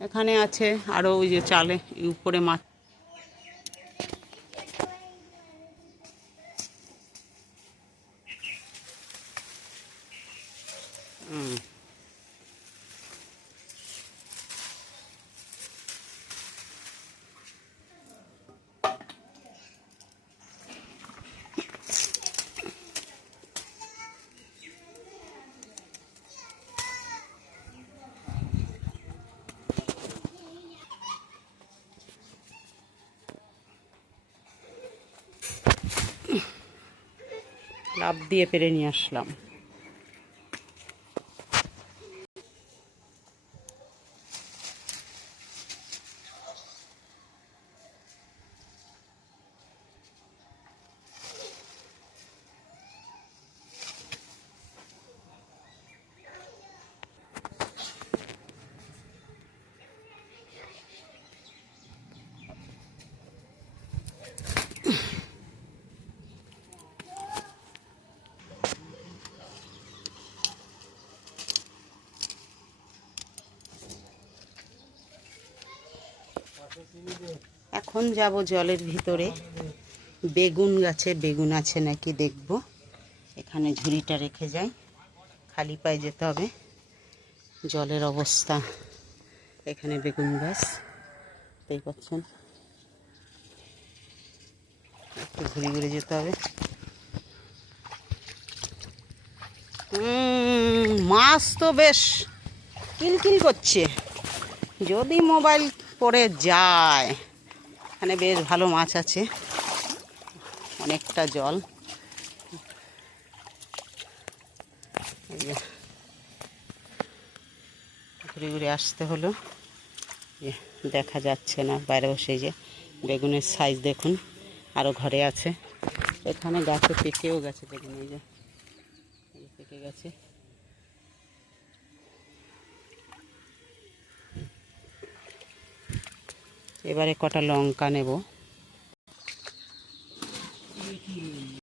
এখানে আছে আরও ওই যে চালে উপরে মাছ। লাফ দিয়ে পেরে নিয়ে আসলাম। এখন যাব জলের ভিতরে, বেগুন গাছে বেগুন আছে নাকি দেখব। এখানে ঝুড়িটা রেখে যাই, খালি পায়ে যেতে হবে। জলের অবস্থা, এখানে বেগুন গাছ দেখতেই পাচ্ছেন, একটু ঘুরে ঘুরে যেতে হবে। মাছ তো বেশ কিলকিল করছে, যদি মোবাইল পড়ে যায়। এখানে বেশ ভালো মাছ আছে, অনেকটা জল। ঘুরে ঘুরে আসতে হলো, দেখা যাচ্ছে না বাইরে বসে। যে বেগুনের সাইজ দেখুন, আরও ঘরে আছে। এখানে গাছে পেকেও গেছে বেগুন, এই যে পেকে গেছে। এবারে কটা লঙ্কা নেব।